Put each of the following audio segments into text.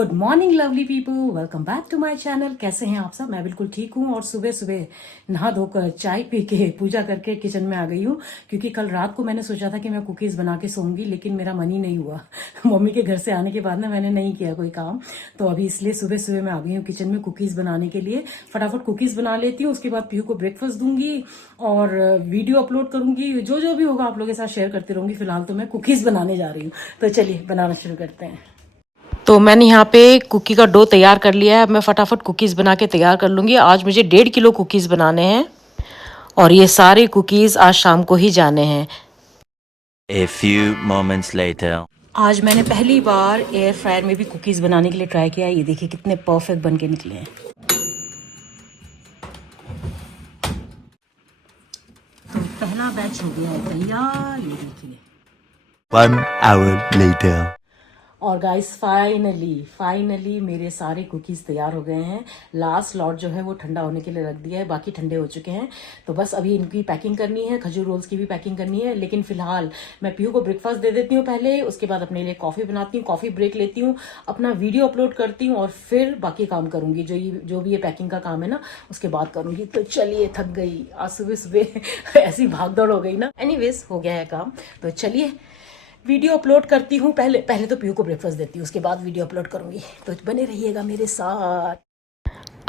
Good morning lovely people, welcome back to my channel. कैसे हैं आप सब? मैं बिल्कुल ठीक हूँ और सुबह सुबह नहा धोकर चाय पी के पूजा करके किचन में आ गई हूँ, क्योंकि कल रात को मैंने सोचा था कि मैं कुकीज़ बना के सोऊंगी, लेकिन मेरा मन ही नहीं हुआ। मम्मी के घर से आने के बाद ना मैंने नहीं किया कोई काम, तो अभी इसलिए सुबह सुबह मैं आ गई हूँ किचन में कुकीज़ बनाने के लिए। फटाफट कुकीज़ बना लेती हूँ, उसके बाद पीहू को ब्रेकफास्ट दूंगी और वीडियो अपलोड करूंगी। जो भी होगा आप लोगों के साथ शेयर करती रहूंगी। फिलहाल तो मैं कुकीज़ बनाने जा रही हूँ, तो चलिए बनाना शुरू करते हैं। तो मैंने यहाँ पे कुकी का डो तैयार कर लिया है। अब मैं फटाफट कुकीज़ बना के तैयार कर लूँगी। आज मुझे 1.5 किलो कुकीज़ बनाने हैं और ये सारे कुकीज़ आज शाम को ही जाने हैं। A few moments later. आज मैंने पहली बार एयर फ्रायर में भी कुकीज़ बनाने के लिए ट्राई किया है। ये देखिए कितने परफेक्ट बन के निकले हैं। तो पहला बैच हो गया है तैयार, ये देखिए। 1 hour later. और गाइस फाइनली मेरे सारे कुकीज़ तैयार हो गए हैं। लास्ट लॉट जो है वो ठंडा होने के लिए रख दिया है, बाकी ठंडे हो चुके हैं। तो बस अभी इनकी पैकिंग करनी है, खजूर रोल्स की भी पैकिंग करनी है। लेकिन फिलहाल मैं पीहू को ब्रेकफास्ट दे देती हूँ पहले, उसके बाद अपने लिए कॉफ़ी बनाती हूँ, कॉफ़ी ब्रेक लेती हूँ, अपना वीडियो अपलोड करती हूँ और फिर बाकी काम करूँगी। जो भी ये पैकिंग का काम है ना, उसके बाद करूँगी। तो चलिए, थक गई आज सुबह सुबह ऐसी भागदौड़ हो गई ना। एनीवेज हो गया है काम, तो चलिए वीडियो अपलोड करती हूँ। पहले तो पीहू को ब्रेकफास्ट देती हूँ, उसके बाद वीडियो अपलोड करूँगी। तो बने रहिएगा मेरे साथ।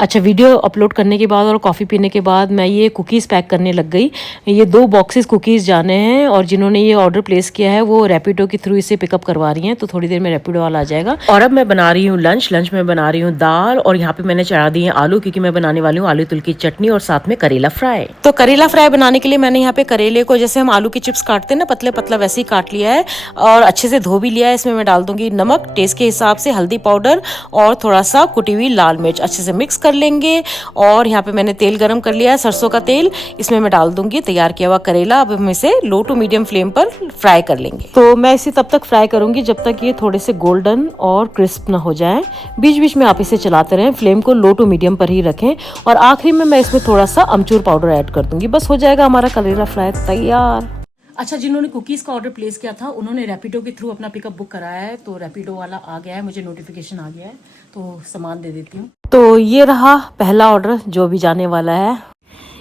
अच्छा, वीडियो अपलोड करने के बाद और कॉफ़ी पीने के बाद मैं ये कुकीज़ पैक करने लग गई। ये 2 बॉक्सेस कुकीज़ जाने हैं और जिन्होंने ये ऑर्डर प्लेस किया है वो रैपिडो के थ्रू इसे पिकअप करवा रही हैं। तो थोड़ी देर में रैपिडो वाला आ जाएगा। और अब मैं बना रही हूँ लंच में बना रही हूँ दाल और यहाँ पे मैंने चढ़ा दी है आलू, क्योंकि मैं बनाने वाली हूँ आलू तिल की चटनी और साथ में करेला फ्राई। तो करेला फ्राई बनाने के लिए मैंने यहाँ पे करेले को, जैसे हम आलू की चिप्स काटते हैं ना, पतले पतला, वैसे ही काट लिया है और अच्छे से धो भी लिया है। इसमें मैं डाल दूंगी नमक टेस्ट के हिसाब से, हल्दी पाउडर और थोड़ा सा कुटी हुई लाल मिर्च। अच्छे से मिक्स कर लेंगे। और यहाँ पे मैंने तेल गरम कर लिया है, सरसों का तेल। इसमें मैं डाल दूंगी तैयार किया हुआ करेला। अब हम इसे लो टू मीडियम फ्लेम पर फ्राई कर लेंगे। तो मैं इसे तब तक फ्राई करूंगी जब तक ये थोड़े से गोल्डन और क्रिस्प ना हो जाए। बीच बीच में आप इसे चलाते रहें, फ्लेम को लो टू मीडियम पर ही रखें। और आखिरी में मैं इसमें थोड़ा सा अमचूर पाउडर ऐड कर दूंगी। बस हो जाएगा हमारा करेला फ्राई तैयार। अच्छा, जिन्होंने कुकीज़ का ऑर्डर प्लेस किया था उन्होंने रैपिडो के थ्रू अपना पिकअप बुक कराया है, तो रैपिडो वाला आ गया है, मुझे नोटिफिकेशन आ गया है, तो सामान दे देती हूँ। तो ये रहा पहला ऑर्डर जो भी जाने वाला है।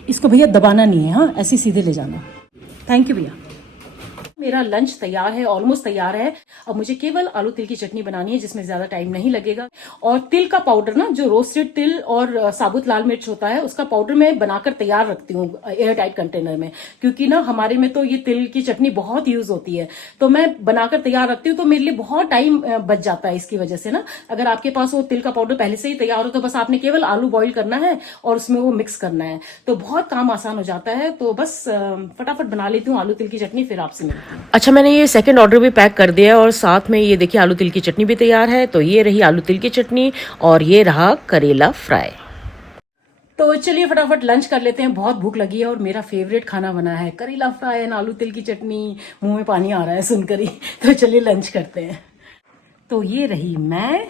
इसको भैया दबाना नहीं है, हाँ, ऐसे सीधे ले जाना। थैंक यू भैया। मेरा लंच तैयार है, ऑलमोस्ट तैयार है। अब मुझे केवल आलू तिल की चटनी बनानी है, जिसमें ज्यादा टाइम नहीं लगेगा। और तिल का पाउडर ना, जो रोस्टेड तिल और साबुत लाल मिर्च होता है, उसका पाउडर मैं बनाकर तैयार रखती हूँ एयर टाइट कंटेनर में, क्योंकि ना हमारे में तो ये तिल की चटनी बहुत यूज होती है, तो मैं बनाकर तैयार रखती हूँ। तो मेरे लिए बहुत टाइम बच जाता है इसकी वजह से ना। अगर आपके पास वो तिल का पाउडर पहले से ही तैयार हो तो बस आपने केवल आलू बॉईल करना है और उसमें वो मिक्स करना है, तो बहुत काम आसान हो जाता है। तो बस फटाफट बना लेती हूँ आलू तिल की चटनी, फिर आपसे मिलती हूँ। अच्छा, मैंने ये सेकंड ऑर्डर भी पैक कर दिया है और साथ में ये देखिए आलू तिल की चटनी भी तैयार है। तो ये रही आलू तिल की चटनी और ये रहा करेला फ्राई। तो चलिए फटाफट लंच कर लेते हैं, बहुत भूख लगी है और मेरा फेवरेट खाना बना है करेला फ्राई एंड आलू तिल की चटनी। मुंह में पानी आ रहा है सुनकर ही। तो चलिए लंच करते हैं। तो ये रही मैं,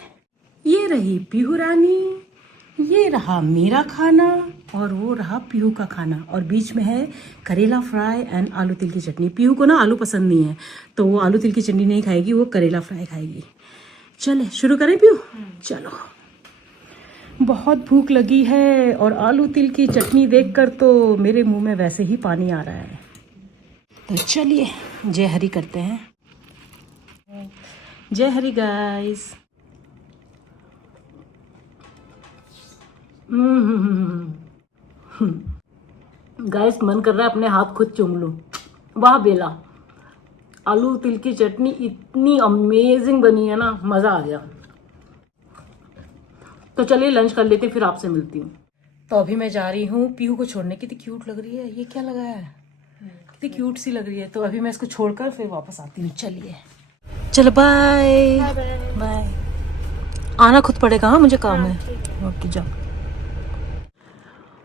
ये रही पीहू रानी, ये रहा मेरा खाना और वो रहा पीहू का खाना, और बीच में है करेला फ्राई एंड आलू तिल की चटनी। पीहू को ना आलू पसंद नहीं है, तो वो आलू तिल की चटनी नहीं खाएगी, वो करेला फ्राई खाएगी। चले शुरू करें पीहू? चलो, बहुत भूख लगी है और आलू तिल की चटनी देखकर तो मेरे मुंह में वैसे ही पानी आ रहा है। तो चलिए जय हरी करते हैं। जय हरी गाइस। गाइस, मन कर रहा है अपने हाथ खुद चूम लूं। वाह बेला, आलू तिल की चटनी इतनी अमेजिंग बनी है ना, मजा आ गया। तो चलिए लंच कर लेते, फिर आपसे मिलती हूँ। तो अभी मैं जा रही हूँ पीहू को छोड़ने। कितनी क्यूट लग रही है, ये क्या लगा है, कितनी क्यूट सी लग रही है। तो अभी मैं इसको छोड़कर फिर वापस आती हूँ। चलिए, चलो बाय बाय। आना खुद पड़ेगा, हाँ, मुझे काम है। ओके जाओ।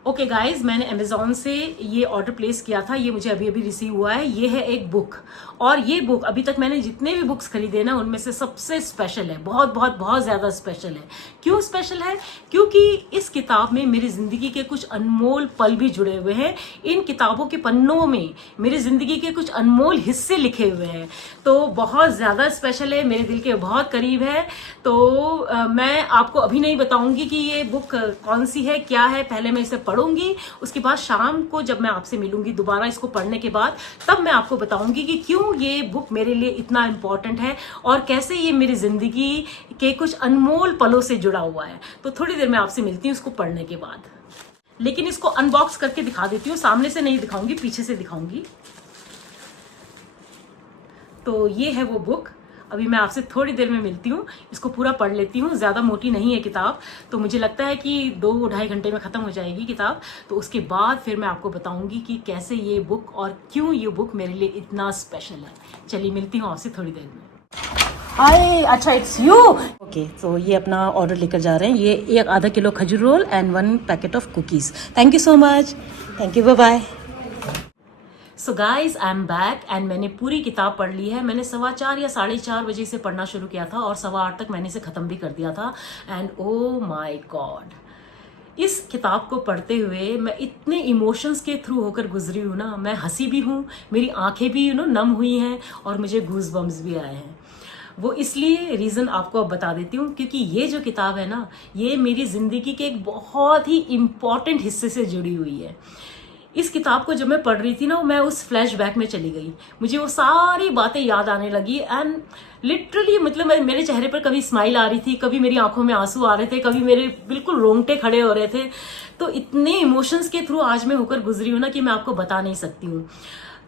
ओके गाइज, मैंने अमेजोन से ये ऑर्डर प्लेस किया था, ये मुझे अभी अभी रिसीव हुआ है। ये है एक बुक, और ये बुक अभी तक मैंने जितने भी बुक्स खरीदे ना उनमें से सबसे स्पेशल है, बहुत बहुत बहुत ज़्यादा स्पेशल है। क्यों स्पेशल है? क्योंकि इस किताब में मेरी ज़िंदगी के कुछ अनमोल पल भी जुड़े हुए हैं। इन किताबों के पन्नों में मेरी ज़िंदगी के कुछ अनमोल हिस्से लिखे हुए हैं, तो बहुत ज़्यादा स्पेशल है, मेरे दिल के बहुत करीब है। तो मैं आपको अभी नहीं बताऊंगी कि ये बुक कौन सी है, क्या है। पहले मैं इसे पढ़ूंगी, उसके बाद शाम को जब मैं आपसे मिलूंगी दोबारा इसको पढ़ने के बाद, तब मैं आपको बताऊंगी कि क्यों ये बुक मेरे लिए इतना इम्पोर्टेंट है और कैसे ये मेरी जिंदगी के कुछ अनमोल पलों से जुड़ा हुआ है। तो थोड़ी देर में आपसे मिलती हूँ इसको पढ़ने के बाद, लेकिन इसको अनबॉक्स करके दिखा देती हूँ। सामने से नहीं दिखाऊंगी, पीछे से दिखाऊंगी। तो ये है वो बुक। अभी मैं आपसे थोड़ी देर में मिलती हूँ, इसको पूरा पढ़ लेती हूँ। ज़्यादा मोटी नहीं है किताब, तो मुझे लगता है कि 2-2.5 घंटे में ख़त्म हो जाएगी किताब। तो उसके बाद फिर मैं आपको बताऊँगी कि कैसे ये बुक और क्यों ये बुक मेरे लिए इतना स्पेशल है। चलिए मिलती हूँ आपसे थोड़ी देर में। हाय, अच्छा इट्स यू। ओके, तो ये अपना ऑर्डर लेकर जा रहे हैं। ये 1 किलो खजूर roll and 1 packet of cookies. Thank you so much, thank you, bye bye. So guys, I am back and मैंने पूरी किताब पढ़ ली है। मैंने 4:15 या 4:30 बजे से पढ़ना शुरू किया था और 8:15 तक मैंने इसे ख़त्म भी कर दिया था। एंड ओ माई गॉड, इस किताब को पढ़ते हुए मैं इतने इमोशंस के थ्रू होकर गुजरी हूँ ना। मैं हंसी भी हूँ, मेरी आंखें भी नम हुई हैं और मुझे गूज बम्स भी आए हैं। वो इसलिए रीज़न आपको अब बता देती हूँ क्योंकि ये जो किताब है ना, ये मेरी ज़िंदगी के एक बहुत ही इम्पॉर्टेंट हिस्से से जुड़ी हुई है। इस किताब को जब मैं पढ़ रही थी ना, मैं उस फ्लैशबैक में चली गई। मुझे वो सारी बातें याद आने लगी एंड लिटरली मतलब मेरे चेहरे पर कभी स्माइल आ रही थी, कभी मेरी आंखों में आंसू आ रहे थे, कभी मेरे बिल्कुल रोंगटे खड़े हो रहे थे। तो इतने इमोशंस के थ्रू आज मैं होकर गुजरी हूँ ना कि मैं आपको बता नहीं सकती हूँ।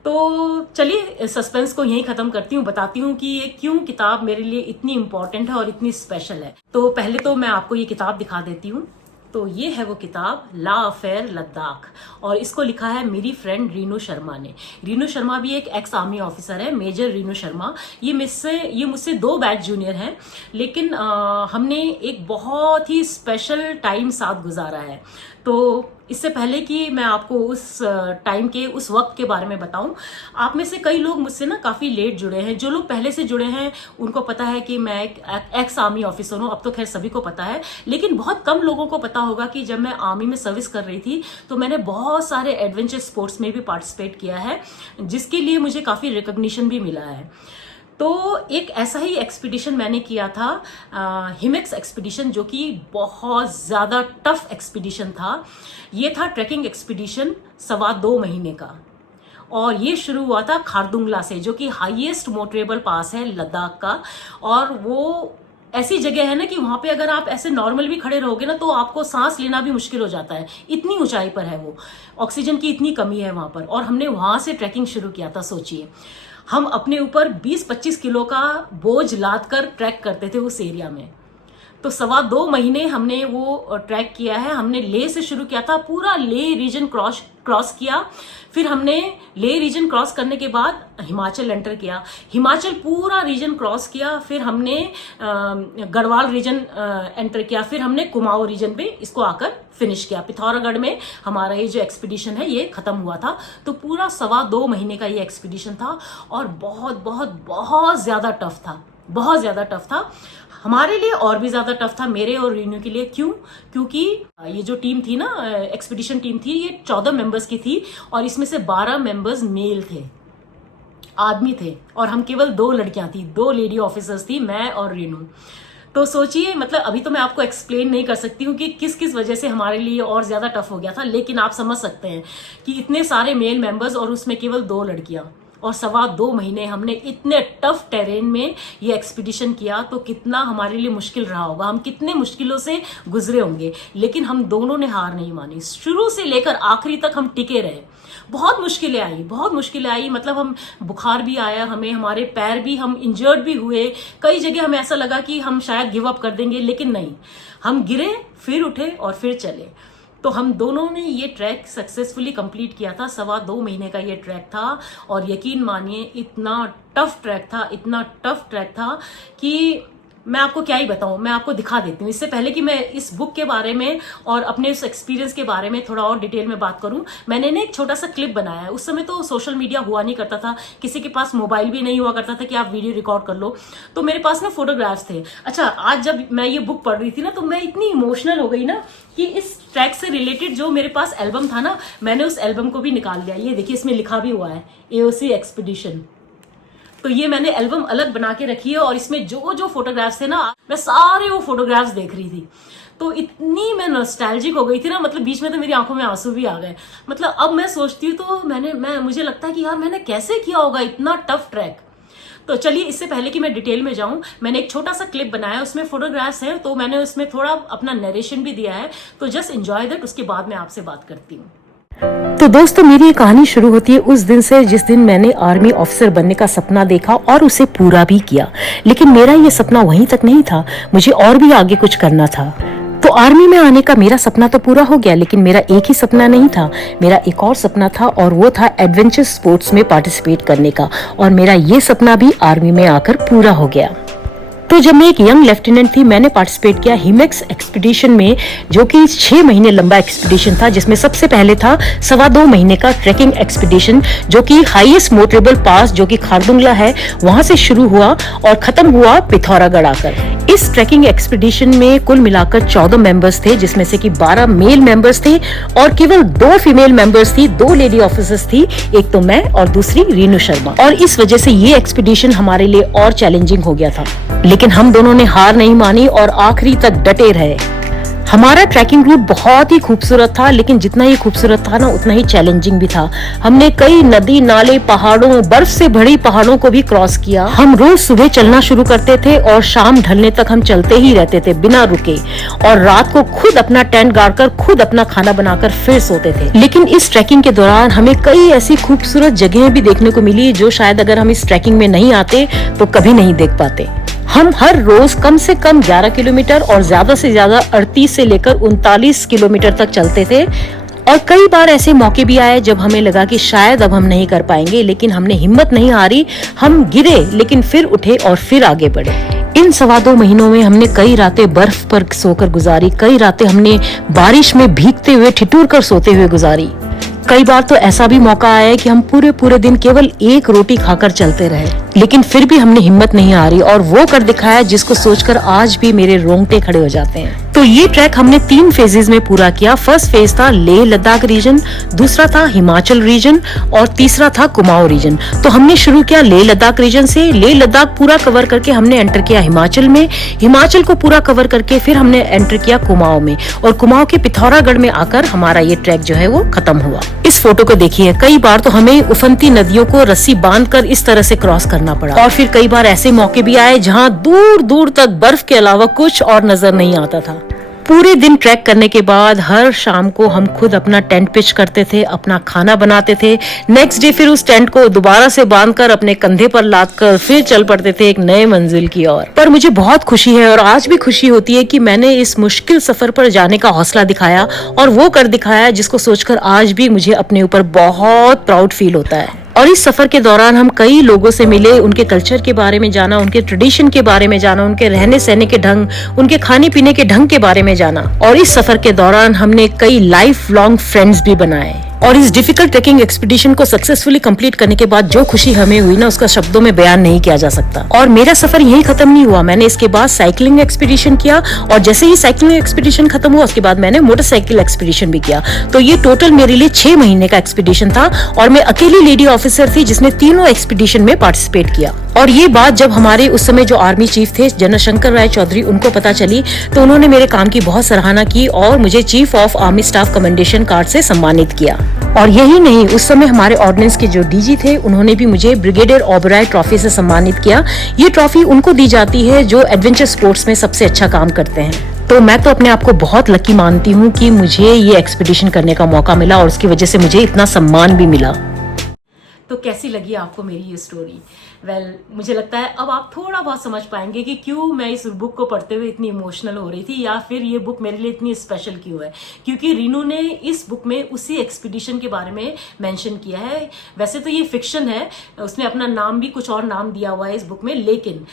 तो चलिए सस्पेंस को यहीं ख़त्म करती हूँ, बताती हूँ कि ये क्यों किताब मेरे लिए इतनी इम्पॉर्टेंट है और इतनी स्पेशल है। तो पहले तो मैं आपको ये किताब दिखा देती हूँ। तो ये है वो किताब, ला अफेयर लद्दाख, और इसको लिखा है मेरी फ्रेंड रीनू शर्मा ने। रीनू शर्मा भी एक एक्स आर्मी ऑफिसर है, मेजर रीनू शर्मा। ये मुझसे 2 बैच जूनियर हैं, लेकिन हमने एक बहुत ही स्पेशल टाइम साथ गुजारा है। तो इससे पहले कि मैं आपको उस टाइम के उस वक्त के बारे में बताऊं, आप में से कई लोग मुझसे ना काफ़ी लेट जुड़े हैं। जो लोग पहले से जुड़े हैं उनको पता है कि मैं एक एक्स आर्मी ऑफिसर हूँ, अब तो खैर सभी को पता है। लेकिन बहुत कम लोगों को पता होगा कि जब मैं आर्मी में सर्विस कर रही थी तो मैंने बहुत सारे एडवेंचर स्पोर्ट्स में भी पार्टिसिपेट किया है, जिसके लिए मुझे काफ़ी रिकॉग्निशन भी मिला है। तो एक ऐसा ही एक्सपीडिशन मैंने किया था, हिमेक्स एक्सपीडिशन, जो कि बहुत ज़्यादा टफ एक्सपीडिशन था। ये था ट्रैकिंग एक्सपीडिशन 2.25 महीने का, और ये शुरू हुआ था खारदुंगला से, जो कि हाईएस्ट मोटरेबल पास है लद्दाख का। और वो ऐसी जगह है ना कि वहाँ पे अगर आप ऐसे नॉर्मल भी खड़े रहोगे ना तो आपको सांस लेना भी मुश्किल हो जाता है, इतनी ऊंचाई पर है वो। ऑक्सीजन की इतनी कमी है वहाँ पर, और हमने वहाँ से ट्रैकिंग शुरू किया था। सोचिए, हम अपने ऊपर 20-25 किलो का बोझ लाद कर ट्रैक करते थे उस एरिया में। तो 2.25 महीने हमने वो ट्रैक किया है। हमने ले से शुरू किया था, पूरा ले रीजन क्रॉस किया। फिर हमने ले रीजन क्रॉस करने के बाद हिमाचल एंटर किया, हिमाचल पूरा रीजन क्रॉस किया। फिर हमने गढ़वाल रीजन एंटर किया, फिर हमने कुमाऊं रीजन पे इसको आकर फिनिश किया। पिथौरागढ़ में हमारा ये जो एक्सपीडिशन है ये खत्म हुआ था। तो पूरा 2.25 महीने का ये एक्सपीडिशन था, और बहुत बहुत बहुत ज्यादा टफ था, बहुत ज्यादा टफ था हमारे लिए, और भी ज्यादा टफ था मेरे और रीनू के लिए। क्यों? क्योंकि ये जो टीम थी ना, एक्सपीडिशन टीम थी, ये 14 मेंबर्स की थी, और इसमें से 12 मेंबर्स मेल थे, आदमी थे, और हम केवल 2 लड़कियां थी, 2 लेडी ऑफिसर्स थी, मैं और रीनू। तो सोचिए, मतलब अभी तो मैं आपको एक्सप्लेन नहीं कर सकती हूँ कि किस किस वजह से हमारे लिए और ज्यादा टफ हो गया था, लेकिन आप समझ सकते हैं कि इतने सारे मेल मेंबर्स और उसमें केवल 2 लड़कियां, और 2.25 महीने हमने इतने टफ टेरेन में ये एक्सपीडिशन किया, तो कितना हमारे लिए मुश्किल रहा होगा, हम कितने मुश्किलों से गुजरे होंगे। लेकिन हम दोनों ने हार नहीं मानी, शुरू से लेकर आखिरी तक हम टिके रहे। बहुत मुश्किलें आई, बहुत मुश्किलें आई, मतलब हम बुखार भी आया हमें, हमारे पैर भी, हम इंजर्ड भी हुए। कई जगह हमें ऐसा लगा कि हम शायद गिव अप कर देंगे, लेकिन नहीं, हम गिरे, फिर उठे और फिर चले। तो हम दोनों ने ये ट्रैक सक्सेसफुली कंप्लीट किया था। 2.25 महीने का ये ट्रैक था, और यकीन मानिए इतना टफ ट्रैक था, इतना टफ ट्रैक था कि मैं आपको क्या ही बताऊं, मैं आपको दिखा देती हूँ। इससे पहले कि मैं इस बुक के बारे में और अपने उस एक्सपीरियंस के बारे में थोड़ा और डिटेल में बात करूं, मैंने ना एक छोटा सा क्लिप बनाया है। उस समय तो सोशल मीडिया हुआ नहीं करता था, किसी के पास मोबाइल भी नहीं हुआ करता था कि आप वीडियो रिकॉर्ड कर लो, तो मेरे पास ना फोटोग्राफ्स थे। अच्छा, आज जब मैं ये बुक पढ़ रही थी ना, तो मैं इतनी इमोशनल हो गई ना कि इस ट्रैक से रिलेटेड जो मेरे पास एल्बम था ना, मैंने उस एल्बम को भी निकाल लिया। ये देखिए, इसमें लिखा भी हुआ है AOC एक्सपीडिशन। तो ये मैंने एल्बम अलग बना के रखी है और इसमें जो जो फोटोग्राफ्स थे ना, मैं सारे वो फोटोग्राफ्स देख रही थी। तो इतनी मैं नॉस्टैल्जिक हो गई थी ना, मतलब बीच में तो मेरी आंखों में आंसू भी आ गए। मतलब अब मैं सोचती हूँ तो मुझे लगता है कि यार मैंने कैसे किया होगा इतना टफ ट्रैक। तो चलिए, इससे पहले कि मैं डिटेल में जाऊं, मैंने एक छोटा सा क्लिप बनाया, उसमें फोटोग्राफ्स हैं, तो मैंने उसमें थोड़ा अपना नरेशन भी दिया है। तो जस्ट एंजॉय दैट, उसके बाद मैं आपसे बात करती हूँ। तो दोस्तों, मेरी ये कहानी शुरू होती है उस दिन से जिस दिन मैंने आर्मी ऑफिसर बनने का सपना देखा और उसे पूरा भी किया। लेकिन मेरा ये सपना वहीं तक नहीं था, मुझे और भी आगे कुछ करना था। तो आर्मी में आने का मेरा सपना तो पूरा हो गया, लेकिन मेरा एक ही सपना नहीं था, मेरा एक और सपना था, और वो था एडवेंचर स्पोर्ट्स में पार्टिसिपेट करने का। और मेरा ये सपना भी आर्मी में आकर पूरा हो गया। तो जब मैं एक यंग लेफ्टिनेंट थी, मैंने पार्टिसिपेट किया हिमेक्स एक्सपीडिशन में, जो कि 6 महीने लंबा एक्सपीडिशन था, जिसमें सबसे पहले था 2.25 महीने का ट्रैकिंग एक्सपीडिशन, जो कि हाईएस्ट मोटरेबल पास जो कि खारदुंगला है वहां से शुरू हुआ और खत्म हुआ पिथौरागढ़ आकर। इस ट्रैकिंग एक्सपीडिशन में कुल मिलाकर 14 मेंबर्स थे, जिसमें से कि 12 मेल मेंबर्स थे और केवल 2 फीमेल मेंबर्स थी। 2 लेडी ऑफिसर्स थी, एक तो मैं और दूसरी रीनू शर्मा। और इस वजह से ये एक्सपीडिशन हमारे लिए और चैलेंजिंग हो गया था, लेकिन हम दोनों ने हार नहीं मानी और आखिरी तक डटे रहे। हमारा ट्रैकिंग रूट बहुत ही खूबसूरत था, लेकिन जितना ही खूबसूरत था ना, उतना ही चैलेंजिंग भी था। हमने कई नदी, नाले, पहाड़ों, बर्फ से भरी पहाड़ों को भी क्रॉस किया। हम रोज सुबह चलना शुरू करते थे और शाम ढलने तक हम चलते ही रहते थे बिना रुके, और रात को खुद अपना टेंट गाड़कर, खुद अपना खाना बनाकर फिर सोते थे। लेकिन इस ट्रैकिंग के दौरान हमें कई ऐसी खूबसूरत जगहें भी देखने को मिली जो शायद अगर हम इस ट्रैकिंग में नहीं आते तो कभी नहीं देख पाते। हम हर रोज कम से कम 11 किलोमीटर और ज्यादा से ज्यादा 38 से लेकर 39 किलोमीटर तक चलते थे। और कई बार ऐसे मौके भी आए जब हमें लगा कि शायद अब हम नहीं कर पाएंगे, लेकिन हमने हिम्मत नहीं हारी। हम गिरे लेकिन फिर उठे और फिर आगे बढ़े। इन 2.25 महीनों में हमने कई रातें बर्फ पर सोकर गुजारी, कई रातें हमने बारिश में भीगते हुए ठिठुर कर सोते हुए गुजारी। कई बार तो ऐसा भी मौका आया कि हम पूरे दिन केवल एक रोटी खाकर चलते रहे, लेकिन फिर भी हमने हिम्मत नहीं हारी और वो कर दिखाया जिसको सोचकर आज भी मेरे रोंगटे खड़े हो जाते हैं। तो ये ट्रैक हमने 3 फेजेस में पूरा किया। फर्स्ट फेज था लेह लद्दाख रीजन, दूसरा था हिमाचल रीजन और तीसरा था कुमाऊं रीजन। तो हमने शुरू किया लेह लद्दाख रीजन से। लेह लद्दाख पूरा कवर करके हमने एंटर किया हिमाचल में। हिमाचल को पूरा कवर करके फिर हमने एंटर किया कुमाऊं में, और कुमाऊं के पिथौरागढ़ में आकर हमारा ये ट्रैक जो है वो खत्म हुआ। इस फोटो को देखिए, कई बार तो हमें उफनती नदियों को रस्सी बांधकर इस तरह से क्रॉस करना पड़ा, और फिर कई बार ऐसे मौके भी आए जहां दूर दूर तक बर्फ के अलावा कुछ और नजर नहीं आता था। पूरे दिन ट्रैक करने के बाद हर शाम को हम खुद अपना टेंट पिच करते थे, अपना खाना बनाते थे। नेक्स्ट डे फिर उस टेंट को दोबारा से बांधकर अपने कंधे पर लादकर फिर चल पड़ते थे एक नए मंजिल की ओर। पर मुझे बहुत खुशी है और आज भी खुशी होती है कि मैंने इस मुश्किल सफर पर जाने का हौसला दिखाया और वो कर दिखाया जिसको सोचकर आज भी मुझे अपने ऊपर बहुत प्राउड फील होता है। और इस सफर के दौरान हम कई लोगों से मिले, उनके कल्चर के बारे में जाना, उनके ट्रेडिशन के बारे में जाना, उनके रहने सहने के ढंग, उनके खाने पीने के ढंग के बारे में जाना। और इस सफर के दौरान हमने कई लाइफ लॉन्ग फ्रेंड्स भी बनाए। और इस डिफिकल्ट ट्रैकिंग एक्सपीडिशन को सक्सेसफुली कंप्लीट करने के बाद जो खुशी हमें हुई ना, उसका शब्दों में बयान नहीं किया जा सकता। और मेरा सफर यहीं खत्म नहीं हुआ, मैंने इसके बाद साइकिलिंग एक्सपीडिशन किया, और जैसे ही साइकिलिंग एक्सपीडिशन खत्म हुआ उसके बाद मैंने मोटरसाइकिल एक्सपीडिशन भी किया। तो ये टोटल मेरे लिए 6 महीने का एक्सपीडिशन था, और मैं अकेली लेडी ऑफिसर थी जिसने तीनों एक्सपीडिशन में पार्टिसिपेट किया। और ये बात जब हमारे उस समय जो आर्मी चीफ थे जनरल शंकर राय चौधरी, उनको पता चली तो उन्होंने मेरे काम की बहुत सराहना की और मुझे chief of army staff commendation card से सम्मानित किया। और यही नहीं, उस समय हमारे ऑर्डिनेंस के जो डीजी थे उन्होंने भी मुझे ब्रिगेडियर ओबराय ट्रॉफी से सम्मानित किया। ये ट्रॉफी उनको दी जाती है जो एडवेंचर स्पोर्ट्स में सबसे अच्छा काम करते हैं। तो मैं तो अपने आप को बहुत लकी मानती हूँ कि मुझे ये एक्सपीडिशन करने का मौका मिला और उसकी वजह से मुझे इतना सम्मान भी मिला। तो कैसी लगी आपको मेरी ये स्टोरी? मुझे लगता है अब आप थोड़ा बहुत समझ पाएंगे कि क्यों मैं इस बुक को पढ़ते हुए इतनी इमोशनल हो रही थी, या फिर ये बुक मेरे लिए इतनी स्पेशल क्यों है। क्योंकि रीनू ने इस बुक में उसी एक्सपीडिशन के बारे में मेंशन किया है। वैसे तो ये फिक्शन है, उसने अपना नाम भी कुछ और नाम दिया हुआ है इस बुक में, लेकिन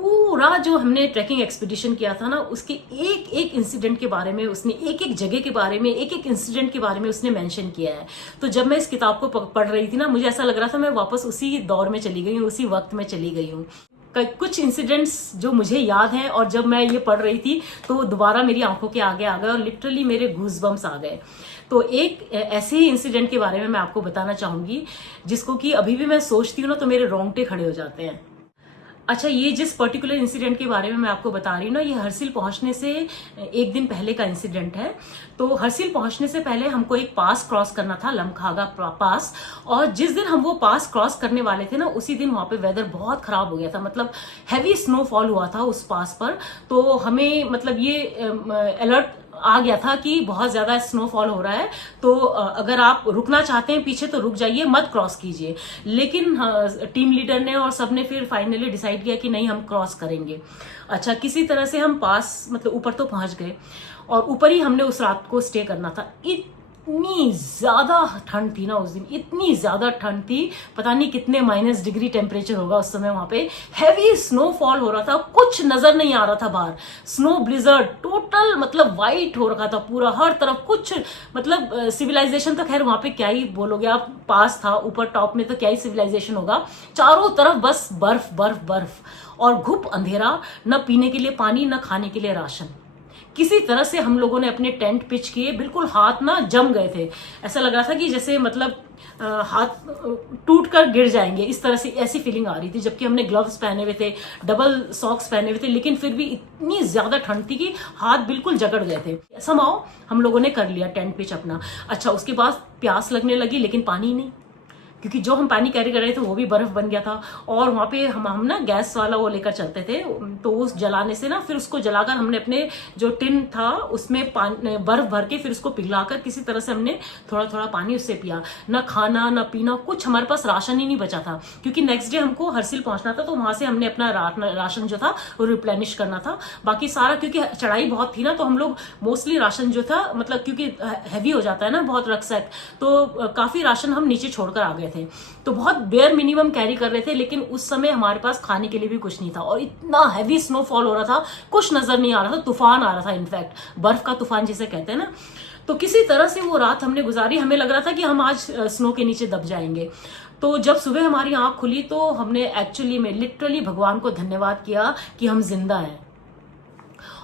पूरा जो हमने ट्रैकिंग एक्सपीडिशन किया था ना, उसके एक एक इंसिडेंट के बारे में उसने, एक एक जगह के बारे में, एक एक इंसिडेंट के बारे में उसने मेंशन किया है। तो जब मैं इस किताब को पढ़ रही थी ना, मुझे ऐसा लग रहा था मैं वापस उसी दौर में चली गई हूँ, उसी वक्त में चली गई हूँ। कुछ इंसिडेंट्स जो मुझे याद हैं और जब मैं ये पढ़ रही थी तो दोबारा मेरी आंखों के आगे आ गए और लिटरली मेरे गूज़बम्स आ गए। तो एक ऐसे ही इंसिडेंट के बारे में मैं आपको बताना चाहूंगी जिसको कि अभी भी मैं सोचती हूँ ना तो मेरे रोंगटे खड़े हो जाते हैं। अच्छा, ये जिस पर्टिकुलर इंसिडेंट के बारे में मैं आपको बता रही हूँ ना, ये हरसिल पहुंचने से एक दिन पहले का इंसिडेंट है। तो हरसिल पहुंचने से पहले हमको एक पास क्रॉस करना था, लमखागा पास। और जिस दिन हम वो पास क्रॉस करने वाले थे ना, उसी दिन वहां पे वेदर बहुत खराब हो गया था, मतलब हैवी स्नोफॉल हुआ था उस पास पर। तो हमें मतलब ये अलर्ट आ गया था कि बहुत ज्यादा स्नोफॉल हो रहा है, तो अगर आप रुकना चाहते हैं पीछे तो रुक जाइए, मत क्रॉस कीजिए। लेकिन टीम लीडर ने और सबने फिर फाइनली डिसाइड किया कि नहीं, हम क्रॉस करेंगे। अच्छा, किसी तरह से हम पास मतलब ऊपर तो पहुंच गए और ऊपर ही हमने उस रात को स्टे करना था। इतनी ज्यादा ठंड थी ना उस दिन, इतनी ज्यादा ठंड थी, पता नहीं कितने -डिग्री टेम्परेचर होगा उस समय वहां पे। हैवी स्नोफॉल हो रहा था, कुछ नजर नहीं आ रहा था बाहर। स्नो ब्लिजर्ड टोटल, मतलब वाइट हो रखा था पूरा, हर तरफ कुछ, मतलब सिविलाइजेशन तो खैर वहां पे क्या ही बोलोगे आप, पास था ऊपर टॉप में तो क्या ही सिविलाइजेशन होगा। चारों तरफ बस बर्फ बर्फ बर्फ और घुप अंधेरा, न पीने के लिए पानी, न खाने के लिए राशन। किसी तरह से हम लोगों ने अपने टेंट पिच किए, बिल्कुल हाथ ना जम गए थे, ऐसा लग रहा था कि जैसे मतलब हाथ टूट कर गिर जाएंगे, इस तरह से ऐसी फीलिंग आ रही थी। जबकि हमने ग्लव्स पहने हुए थे, डबल सॉक्स पहने हुए थे, लेकिन फिर भी इतनी ज्यादा ठंड थी कि हाथ बिल्कुल जकड़ गए थे। समाओ हम लोगों ने कर लिया टेंट पिच अपना। अच्छा, उसके बाद प्यास लगने लगी, लेकिन पानी नहीं, क्योंकि जो हम पानी कैरी कर रहे थे वो भी बर्फ बन गया था। और वहां पे हम ना गैस वाला वो लेकर चलते थे, तो उस जलाने से ना, फिर उसको जलाकर हमने अपने जो टिन था उसमें बर्फ भर के फिर उसको पिघलाकर किसी तरह से हमने थोड़ा थोड़ा पानी उससे पिया। ना खाना ना पीना, कुछ हमारे पास राशन ही नहीं बचा था, क्योंकि नेक्स्ट डे हमको हरसिल पहुंचना था। तो वहां से हमने अपना राशन जो था वो रिप्लेनिश करना था। बाकी सारा, क्योंकि चढ़ाई बहुत थी ना, तो हम लोग मोस्टली राशन जो था, मतलब क्योंकि हैवी हो जाता है ना बहुत रक्सैक, तो काफी राशन हम नीचे छोड़कर आ गए थे। तो बहुत बेयर मिनिमम कैरी कर रहे थे, लेकिन उस समय हमारे पास खाने के लिए भी कुछ नहीं था। और इतना हैवी स्नोफॉल हो रहा था, कुछ नजर नहीं आ रहा था, तूफान आ रहा था, इनफैक्ट बर्फ का तूफान जिसे कहते हैं ना। तो किसी तरह से वो रात हमने गुजारी। हमें लग रहा था कि हम आज स्नो के नीचे दब जाएंगे। तो जब सुबह हमारी आंख खुली तो हमने एक्चुअली में लिटरली भगवान को धन्यवाद किया कि हम जिंदा हैं।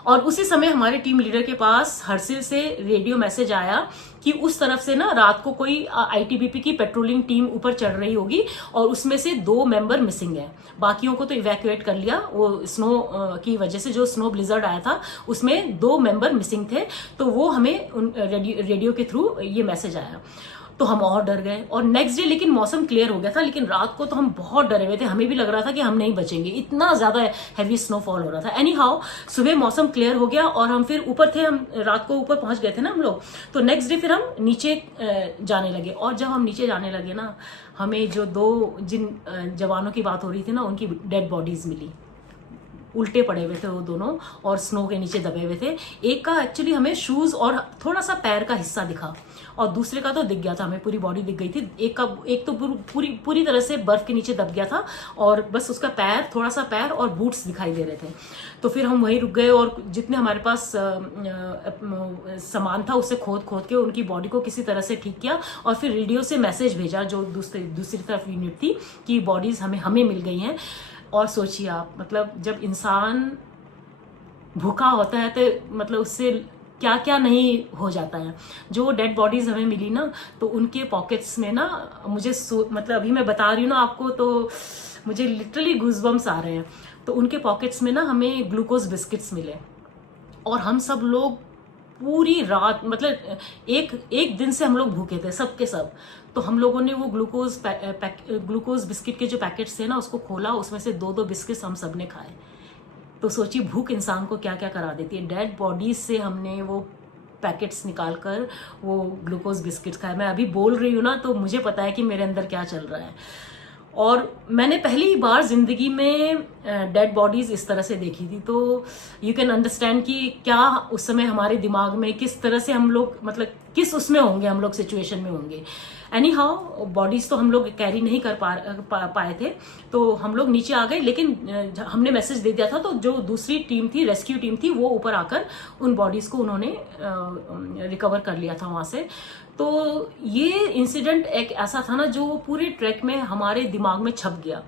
और उसी समय हमारे टीम लीडर के पास हरसिल से रेडियो मैसेज आया कि उस तरफ से ना रात को कोई आईटीबीपी की पेट्रोलिंग टीम ऊपर चढ़ रही होगी और उसमें से 2 मेंबर मिसिंग है। बाकियों को तो इवैक्यूएट कर लिया, वो स्नो की वजह से, जो स्नो ब्लिजर्ड आया था उसमें 2 मेंबर मिसिंग थे। तो वो हमें रेडियो के थ्रू ये मैसेज आया, तो हम और डर गए। और नेक्स्ट डे लेकिन मौसम क्लियर हो गया था, लेकिन रात को तो हम बहुत डरे हुए थे, हमें भी लग रहा था कि हम नहीं बचेंगे, इतना ज्यादा हैवी स्नोफॉल हो रहा था। एनी हाउ सुबह मौसम क्लियर हो गया और हम फिर ऊपर थे, हम रात को ऊपर पहुंच गए थे ना हम लोग। तो नेक्स्ट डे फिर हम नीचे जाने लगे। और जब हम नीचे जाने लगे ना, हमें जो 2 जिन जवानों की बात हो रही थी ना, उनकी डेड बॉडीज मिली। उल्टे पड़े हुए थे वो दोनों और स्नो के नीचे दबे हुए थे। एक का एक्चुअली हमें शूज और थोड़ा सा पैर का हिस्सा दिखा, और दूसरे का तो दिख गया था, हमें पूरी बॉडी दिख गई थी। एक तो पूरी तरह से बर्फ के नीचे दब गया था और बस उसका पैर, थोड़ा सा पैर और बूट्स दिखाई दे रहे थे। तो फिर हम वहीं रुक गए और जितने हमारे पास सामान था उससे खोद के उनकी बॉडी को किसी तरह से ठीक किया। और फिर रेडियो से मैसेज भेजा जो दूसरी तरफ यूनिट थी कि बॉडीज हमें मिल गई हैं। और सोचिए आप, मतलब जब इंसान भूखा होता है तो मतलब उससे क्या क्या नहीं हो जाता है। जो डेड बॉडीज हमें मिली ना, तो उनके पॉकेट्स में ना, मुझे मतलब अभी मैं बता रही हूँ ना आपको, तो मुझे लिटरली गूज़बम्स आ रहे हैं। तो उनके पॉकेट्स में ना हमें ग्लूकोज बिस्किट्स मिले और हम सब लोग पूरी रात, मतलब एक दिन से हम लोग भूखे थे सब के सब। तो हम लोगों ने वो ग्लूकोज बिस्किट के जो पैकेट्स थे ना उसको खोला, उसमें से 2-2 बिस्किट्स हम सब ने खाए। तो सोचिए भूख इंसान को क्या क्या करा देती है। डेड बॉडीज से हमने वो पैकेट्स निकाल कर वो ग्लूकोज बिस्किट्स खाए। मैं अभी बोल रही हूँ ना तो मुझे पता है कि मेरे अंदर क्या चल रहा है। और मैंने पहली बार जिंदगी में डेड बॉडीज इस तरह से देखी थी, तो यू कैन अंडरस्टैंड कि क्या उस समय हमारे दिमाग में किस तरह से हम लोग, मतलब किस उसमें होंगे, हम लोग सिचुएशन में होंगे। एनी हाउ बॉडीज तो हम लोग कैरी नहीं कर पाए थे, तो हम लोग नीचे आ गए। लेकिन हमने मैसेज दे दिया था, तो जो दूसरी टीम थी, रेस्क्यू टीम थी, वो ऊपर आकर उन बॉडीज को उन्होंने रिकवर कर लिया था वहां से। तो ये इंसिडेंट एक ऐसा था ना जो पूरे ट्रैक में हमारे दिमाग में छप गया।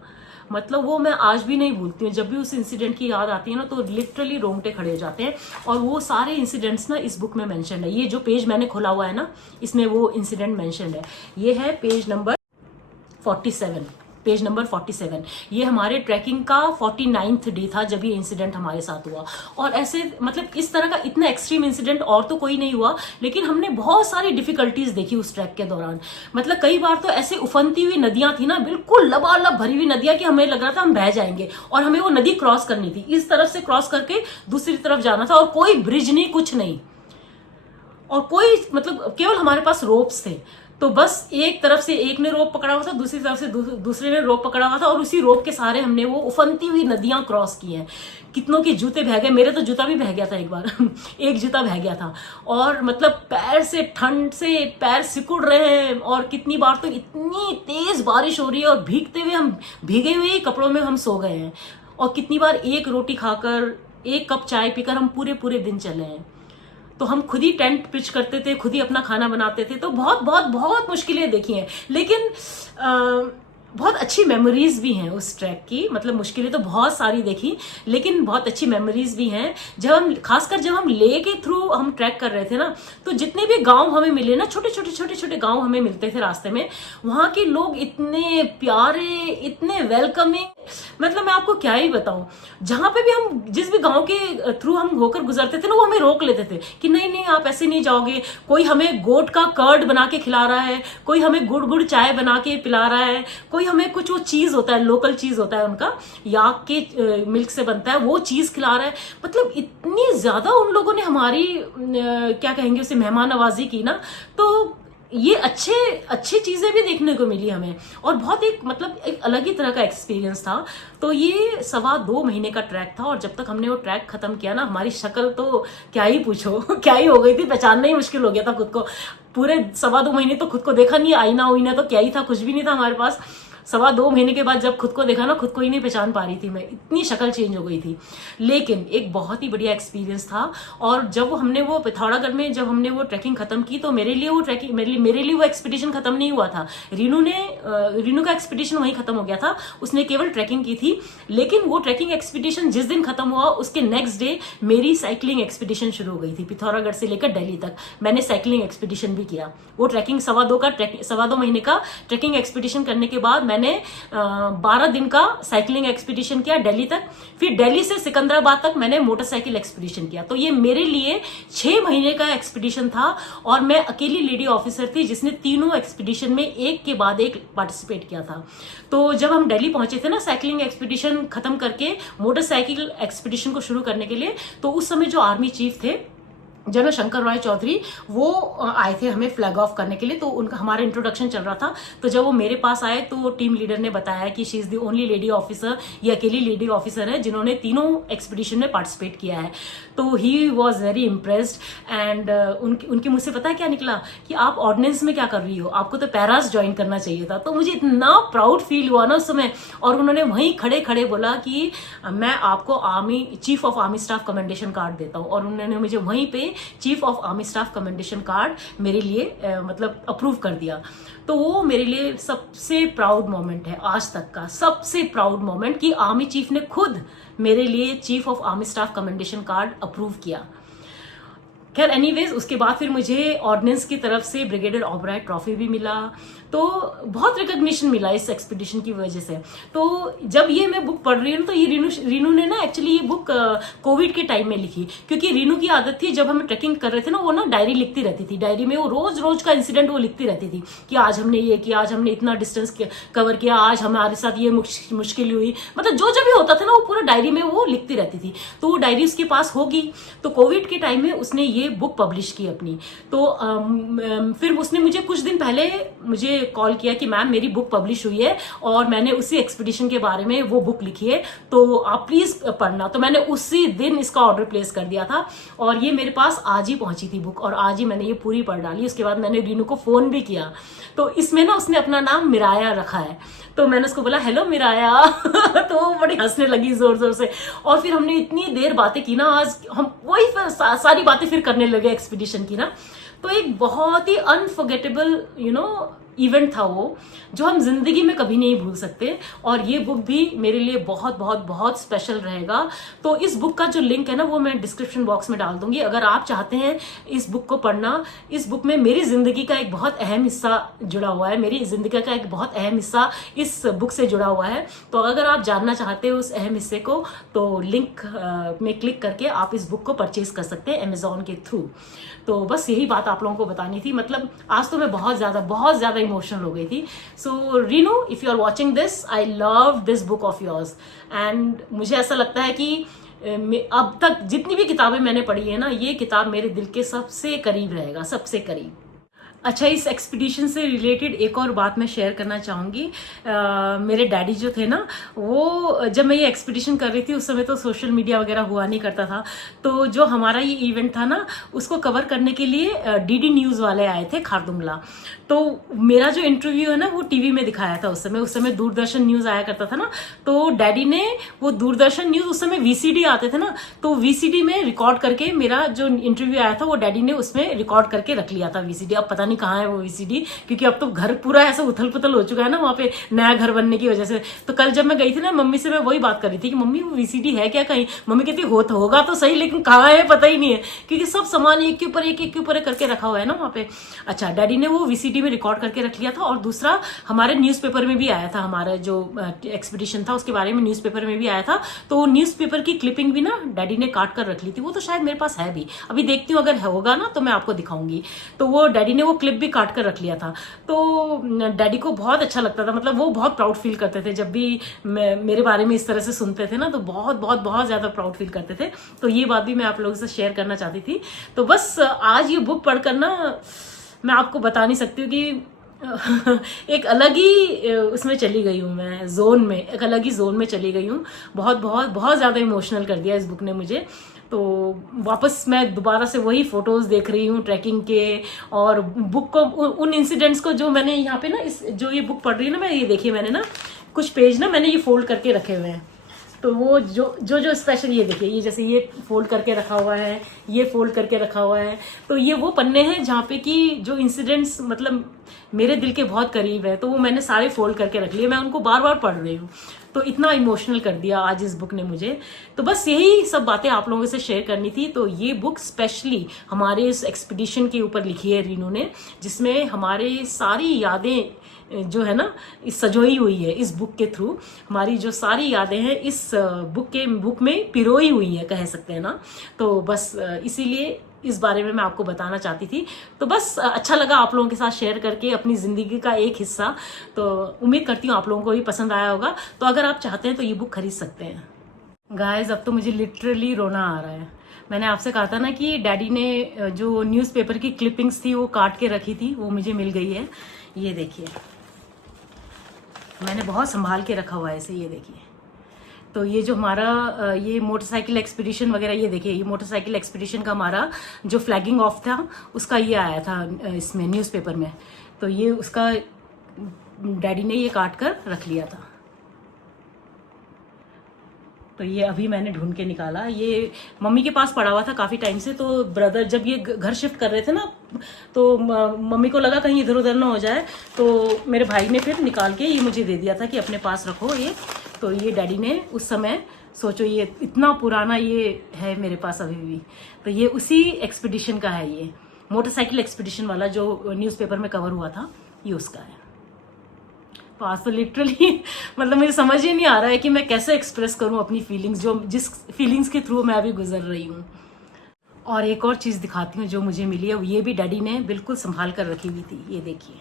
मतलब वो मैं आज भी नहीं भूलती हूँ। जब भी उस इंसिडेंट की याद आती है ना, तो लिटरली रोंगटे खड़े हो जाते हैं। और वो सारे इंसिडेंट्स ना इस बुक में मेंशन्ड है। ये जो पेज मैंने खोला हुआ है ना, इसमें वो इंसिडेंट मेंशन्ड है। ये है पेज नंबर 47, पेज नंबर 47। ये हमारे ट्रैकिंग का 49th डे था जब ये इंसिडेंट हमारे साथ हुआ। और ऐसे मतलब इस तरह का इतना एक्सट्रीम इंसिडेंट और तो कोई नहीं हुआ, लेकिन हमने बहुत सारी डिफिकल्टीज देखी उस ट्रैक के दौरान। मतलब कई बार तो ऐसे उफनती हुई नदियां थी ना, बिल्कुल लबालब भरी हुई नदियां, कि हमें लग रहा था हम बह जाएंगे। और हमें वो नदी क्रॉस करनी थी, इस तरफ से क्रॉस करके दूसरी तरफ जाना था, और कोई ब्रिज नहीं, कुछ नहीं, और कोई मतलब केवल हमारे पास रोप्स थे। तो बस एक तरफ से एक ने रोप पकड़ा हुआ था, दूसरी तरफ से दूसरे ने रोप पकड़ा हुआ था, और उसी रोप के सहारे हमने वो उफनती हुई नदियां क्रॉस की हैं। कितनों के जूते बह गए, मेरे तो जूता भी बह गया था एक बार एक जूता बह गया था। और मतलब पैर से ठंड से पैर सिकुड़ रहे हैं, और कितनी बार तो इतनी तेज बारिश हो रही है, और भीगते हुए हम, भीगे हुए कपड़ों में हम सो गए हैं। और कितनी बार एक रोटी खाकर, एक कप चाय पीकर हम पूरे पूरे दिन चले हैं। तो हम खुद ही टेंट पिच करते थे, खुद ही अपना खाना बनाते थे। तो बहुत बहुत बहुत मुश्किलें देखी हैं, लेकिन बहुत अच्छी मेमोरीज भी हैं उस ट्रैक की। मतलब मुश्किलें तो बहुत सारी देखी, लेकिन बहुत अच्छी मेमोरीज भी हैं। जब हम, खासकर जब हम ले के थ्रू हम ट्रैक कर रहे थे ना, तो जितने भी गांव हमें मिले ना, छोटे छोटे गांव हमें मिलते थे रास्ते में, वहां के लोग इतने प्यारे, इतने वेलकमिंग, मतलब मैं आपको क्या ही बताऊं। जहां पे भी हम, जिस भी गांव के थ्रू हम होकर गुजरते थे ना, वो हमें रोक लेते थे कि नहीं नहीं आप ऐसे नहीं जाओगे। कोई हमें गोट का कर्ड बना के खिला रहा है, कोई हमें गुड़ गुड़ चाय बना के पिला रहा है, कोई हमें कुछ वो चीज होता है, लोकल चीज होता है उनका, याक के मिल्क से बनता है, वो चीज खिला रहा है। मतलब इतनी ज्यादा उन लोगों ने हमारी क्या कहेंगे उसे, मेहमान नवाजी की ना। तो ये अच्छे चीजें भी देखने को मिली हमें, और बहुत एक मतलब एक अलग ही तरह का एक्सपीरियंस था। तो ये 2.25 महीने का ट्रैक था, और जब तक हमने वो ट्रैक खत्म किया ना, हमारी शक्ल तो क्या ही पूछो क्या ही हो गई थी, पहचानना ही मुश्किल हो गया था खुद को। पूरे 2.25 महीने तो खुद को देखा नहीं, आईना उईना तो क्या ही था, कुछ भी नहीं था हमारे पास। 2.25 महीने के बाद जब खुद को देखा ना, खुद को ही नहीं पहचान पा रही थी मैं, इतनी शक्ल चेंज हो गई थी। लेकिन एक बहुत ही बढ़िया एक्सपीरियंस था। और जब हमने वो पिथौरागढ़ में जब हमने वो ट्रैकिंग खत्म की, तो मेरे लिए वो ट्रैकिंग, मेरे लिए वो एक्सपीडिशन खत्म नहीं हुआ था। रीनू का एक्सपीडिशन वहीं खत्म हो गया था, उसने केवल ट्रैकिंग की थी। लेकिन वो ट्रैकिंग एक्सपीडिशन जिस दिन खत्म हुआ, उसके नेक्स्ट डे मेरी साइकिलिंग एक्सपीडिशन शुरू हो गई थी। पिथौरागढ़ से लेकर दिल्ली तक मैंने साइकिलिंग एक्सपीडिशन भी किया। वो ट्रैकिंग 2.25 महीने का ट्रैकिंग एक्सपीडिशन करने के बाद मैंने 12 दिन का साइकिलिंग एक्सपीडिशन किया दिल्ली तक। फिर दिल्ली से सिकंदराबाद तक मैंने मोटरसाइकिल एक्सपीडिशन किया। तो ये मेरे लिए 6 महीने का एक्सपीडिशन था, और मैं अकेली लेडी ऑफिसर थी जिसने तीनों एक्सपीडिशन में एक के बाद एक पार्टिसिपेट किया था। तो जब हम दिल्ली पहुंचे थे ना, साइकिलिंग एक्सपीडिशन खत्म करके मोटरसाइकिल एक्सपीडिशन को शुरू करने के लिए, तो उस समय जो आर्मी चीफ थे जनरल शंकर राय चौधरी, वो आए थे हमें फ्लैग ऑफ करने के लिए। तो उनका हमारा इंट्रोडक्शन चल रहा था। तो जब वो मेरे पास आए, तो टीम लीडर ने बताया कि she is the only lady officer, ये अकेली लेडी ऑफिसर है जिन्होंने तीनों एक्सपीडिशन में पार्टिसिपेट किया है। तो he was very impressed. And उनके मुझसे पता है क्या निकला, कि आप ऑर्डिनेंस में क्या कर रही हो, आपको तो पैरास ज्वाइन करना चाहिए था। तो मुझे इतना प्राउड फील हुआ ना उस समय। और उन्होंने वहीं खड़े खड़े बोला कि मैं आपको army chief of army staff commendation card देता हूँ। और उन्होंने मुझे वहीं पे chief of army staff commendation card मेरे लिए मतलब अप्रूव कर दिया। तो वो मेरे लिए सबसे प्राउड मोमेंट है, आज तक का सबसे प्राउड मोमेंट, कि आर्मी चीफ ने खुद मेरे लिए chief of army staff commendation card approve किया। खैर एनीवेज, उसके बाद फिर मुझे ऑर्डिनेंस की तरफ से ब्रिगेडियर ऑबराय ट्रॉफी भी मिला। तो बहुत रिकॉग्निशन मिला इस एक्सपीडिशन की वजह से। तो जब ये मैं बुक पढ़ रही हूँ, तो ये रीनू ने ना एक्चुअली ये बुक कोविड के टाइम में लिखी, क्योंकि रीनू की आदत थी, जब हम ट्रैकिंग कर रहे थे ना, वो ना डायरी लिखती रहती थी। डायरी में वो रोज रोज का इंसिडेंट वो लिखती रहती थी, कि आज हमने ये किया, आज हमने इतना डिस्टेंस कवर किया, आज हमारे साथ ये मुश्किल हुई। मतलब जो जब भी होता था ना, वो पूरा डायरी में वो लिखती रहती थी। तो वो डायरी उसके पास होगी। तो कोविड के टाइम में उसने ये लिए बुक पब्लिश की अपनी। तो फिर उसने मुझे कुछ दिन पहले मुझे कॉल किया कि मैम मेरी बुक पब्लिश हुई है और मैंने उसी एक्सपीडिशन के बारे में वो बुक लिखी है, तो आप प्लीज पढ़ना। तो मैंने उसी दिन इसका ऑर्डर प्लेस कर दिया था और ये मेरे पास आज ही पहुंची थी बुक, और आज ही मैंने ये पूरी पढ़ डाली। उसके बाद मैंने रीनू को फोन भी किया, तो इसमें ना उसने अपना नाम मिराया रखा है, तो मैंने उसको बोला हेलो मिराया तो वो बड़ी हंसने लगी जोर जोर से, और फिर हमने इतनी देर बातें की ना, आज हम वही सारी बातें फिर करने लगे एक्सपीडिशन की ना। तो एक बहुत ही अनफॉरगेटेबल इवेंट था वो, जो हम जिंदगी में कभी नहीं भूल सकते, और ये बुक भी मेरे लिए बहुत बहुत बहुत स्पेशल रहेगा। तो इस बुक का जो लिंक है ना वो मैं डिस्क्रिप्शन बॉक्स में डाल दूंगी, अगर आप चाहते हैं इस बुक को पढ़ना। इस बुक में मेरी जिंदगी का एक बहुत अहम हिस्सा जुड़ा हुआ है, मेरी जिंदगी का एक बहुत अहम हिस्सा इस बुक से जुड़ा हुआ है। तो अगर आप जानना चाहते हो उस अहम हिस्से को, तो लिंक में क्लिक करके आप इस बुक को परचेज कर सकते हैं अमेजोन के थ्रू। तो बस यही बात आप लोगों को बतानी थी। मतलब आज तो मैं बहुत ज्यादा इमोशनल हो गई थी। So Reenu, if you are watching this, I love this book of yours, and मुझे ऐसा लगता है कि अब तक जितनी भी किताबें मैंने पढ़ी है ना, ये किताब मेरे दिल के सबसे करीब रहेगा, सबसे करीब। अच्छा, इस एक्सपीडिशन से रिलेटेड एक और बात मैं शेयर करना चाहूँगी। मेरे डैडी जो थे ना, वो जब मैं ये एक्सपीडिशन कर रही थी उस समय तो सोशल मीडिया वगैरह हुआ नहीं करता था, तो जो हमारा ये इवेंट था ना उसको कवर करने के लिए डीडी न्यूज़ वाले आए थे खारदुंगला। तो मेरा जो इंटरव्यू है ना वो टीवी में दिखाया था उस समय दूरदर्शन न्यूज़ आया करता था ना, तो डैडी ने वो दूरदर्शन न्यूज़, उस समय वीसीडी आते थे ना, तो वीसीडी में रिकॉर्ड करके मेरा जो इंटरव्यू आया था वो डैडी ने उसमें रिकॉर्ड करके रख लिया था वीसीडी। अब पता नहीं कहाँ है वो वीसीडी, क्योंकि अब तो घर पूरा ऐसा उथल पुथल हो चुका है ना वहाँ पे, नया घर बनने की वजह से। तो कल जब मैं गई थी ना मम्मी से, मैं वही बात कर रही थी कि मम्मी वो वीसीडी है क्या कहीं? मम्मी कहती होगा तो सही, लेकिन कहाँ है पता ही नहीं है, क्योंकि सब सामान एक के ऊपर करके रखा हुआ है ना वहाँ पे। अच्छा, डैडी ने वो वीसीडी में रिकॉर्ड करके रख लिया था, और दूसरा हमारे न्यूज़पेपर में भी आया था, हमारा जो एक्सपीडिशन था उसके बारे में न्यूज़पेपर में भी आया था। तो न्यूज़पेपर की क्लिपिंग भी ना डैडी ने काट कर रख ली थी, वो तो शायद मेरे पास है भी, अभी देखती हूँ, अगर होगा ना तो मैं आपको दिखाऊंगी। तो वो डैडी ने वो क्लिप भी काट कर रख लिया था। तो डैडी को बहुत अच्छा लगता था, मतलब वो बहुत प्राउड फील करते थे जब भी मेरे बारे में इस तरह से सुनते थे ना, तो बहुत ज्यादा प्राउड फील करते थे। तो ये बात भी मैं आप लोगों से शेयर करना चाहती थी। तो बस आज ये बुक पढ़कर ना मैं आपको बता नहीं सकती हूँ कि एक अलग ही उसमें चली गई हूँ मैं, जोन में, एक अलग ही जोन में चली गई हूँ। बहुत ज्यादा इमोशनल कर दिया इस बुक ने मुझे। तो वापस मैं दोबारा से वही फोटोज देख रही हूँ ट्रैकिंग के, और बुक को उन इंसिडेंट्स को जो मैंने यहाँ पे ना, इस जो ये बुक पढ़ रही है ना मैं, ये देखिए मैंने ना कुछ पेज ना मैंने ये फोल्ड करके रखे हुए हैं। तो वो जो स्पेशल, ये देखिए, ये जैसे ये फोल्ड करके रखा हुआ है, ये फोल्ड करके रखा हुआ है, तो ये वो पन्ने हैं जहाँ पे कि जो इंसिडेंट्स मतलब मेरे दिल के बहुत करीब है, तो वो मैंने सारे फोल्ड करके रख लिए, मैं उनको बार बार पढ़ रही हूँ। तो इतना इमोशनल कर दिया आज इस बुक ने मुझे। तो बस यही सब बातें आप लोगों से शेयर करनी थी। तो ये बुक स्पेशली हमारे इस एक्सपीडिशन के ऊपर लिखी है रीनू ने, जिसमें हमारे सारी यादें जो है ना इस सजोई हुई है इस बुक के थ्रू। हमारी जो सारी यादें हैं इस बुक में पिरोई हुई है, कह सकते हैं ना। तो बस इसीलिए इस बारे में मैं आपको बताना चाहती थी। तो बस अच्छा लगा आप लोगों के साथ शेयर करके अपनी जिंदगी का एक हिस्सा। तो उम्मीद करती हूँ आप लोगों को भी पसंद आया होगा। तो अगर आप चाहते हैं तो ये बुक खरीद सकते हैं। गाइस, अब तो मुझे लिटरली रोना आ रहा है। मैंने आपसे कहा था ना कि डैडी ने जो न्यूज़पेपर की क्लिपिंग्स थी वो काट के रखी थी, वो मुझे मिल गई है। ये देखिए, मैंने बहुत संभाल के रखा हुआ है इसे, ये देखिए। तो ये जो हमारा ये मोटरसाइकिल एक्सपीडिशन वगैरह, ये देखिए, ये मोटरसाइकिल एक्सपीडिशन का हमारा जो फ्लैगिंग ऑफ था उसका ये आया था इसमें न्यूज़पेपर में। तो ये उसका डैडी ने ये काट कर रख लिया था। तो ये अभी मैंने ढूंढ के निकाला, ये मम्मी के पास पड़ा हुआ था काफ़ी टाइम से। तो ब्रदर जब ये घर शिफ्ट कर रहे थे ना, तो मम्मी को लगा कहीं इधर उधर ना हो जाए, तो मेरे भाई ने फिर निकाल के ये मुझे दे दिया था कि अपने पास रखो ये। तो ये डैडी ने उस समय, सोचो ये इतना पुराना ये है मेरे पास अभी भी। तो ये उसी एक्सपीडिशन का है, ये मोटरसाइकिल एक्सपीडिशन वाला जो न्यूज़पेपर में कवर हुआ था, ये उसका है। तो आज तो लिटरली मतलब मुझे समझ ही नहीं आ रहा है कि मैं कैसे एक्सप्रेस करूं अपनी फीलिंग्स, जो जिस फीलिंग्स के थ्रू मैं अभी गुजर रही हूँ। और एक और चीज़ दिखाती हूँ जो मुझे मिली है, ये भी डैडी ने बिल्कुल संभाल कर रखी हुई थी। ये देखिए,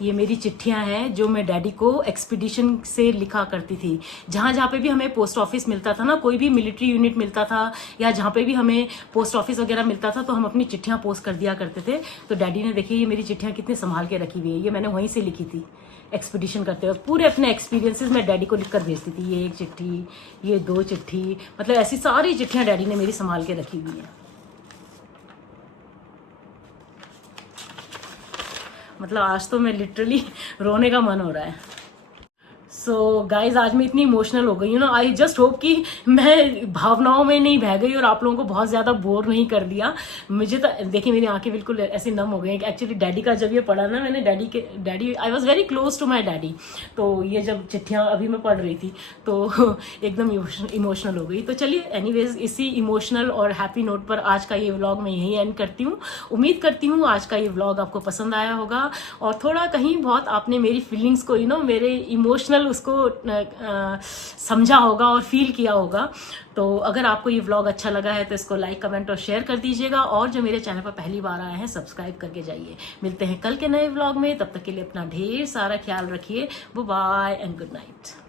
ये मेरी चिट्ठियां हैं जो मैं डैडी को एक्सपीडिशन से लिखा करती थी। जहाँ जहाँ पे भी हमें पोस्ट ऑफिस मिलता था ना, कोई भी मिलिट्री यूनिट मिलता था या जहाँ पे भी हमें पोस्ट ऑफिस वगैरह मिलता था, तो हम अपनी चिट्ठियां पोस्ट कर दिया करते थे। तो डैडी ने देखिए ये मेरी चिट्ठियां कितने संभाल के रखी हुई है, ये मैंने वहीं से लिखी थी एक्सपीडिशन करते वक्त। पूरे अपने एक्सपीरियंसेस मैं डैडी को लिख कर भेजती थी। ये 1 चिट्ठी, ये 2 चिट्ठी, मतलब ऐसी सारी चिट्ठियां डैडी ने मेरी संभाल के रखी हुई है। मतलब आज तो मैं लिटरली रोने का मन हो रहा है। सो गाइज आज मैं इतनी इमोशनल हो गई हूँ ना, आई जस्ट होप कि मैं भावनाओं में नहीं बह गई और आप लोगों को बहुत ज़्यादा बोर नहीं कर दिया। मुझे तो देखिए मेरी आंखें बिल्कुल ऐसे नम हो गई हैं। एक्चुअली डैडी का जब ये पढ़ा ना मैंने, daddy I was very close to my daddy, तो ये जब चिट्ठियाँ अभी मैं पढ़ रही थी तो एकदम इमोशनल हो गई। तो चलिए एनीवेज इसी इमोशनल और हैप्पी नोट पर आज का ये व्लॉग मैं यहीं एंड करती हूँ। उम्मीद करती हूँ आज का ये व्लॉग आपको पसंद आया होगा और थोड़ा कहीं बहुत आपने मेरी फीलिंग्स को मेरे इमोशनल उसको समझा होगा और फील किया होगा। तो अगर आपको ये व्लॉग अच्छा लगा है तो इसको लाइक, कमेंट और शेयर कर दीजिएगा और जो मेरे चैनल पर पहली बार आए हैं सब्सक्राइब करके जाइए। मिलते हैं कल के नए व्लॉग में, तब तक के लिए अपना ढेर सारा ख्याल रखिए। Bye bye and good night.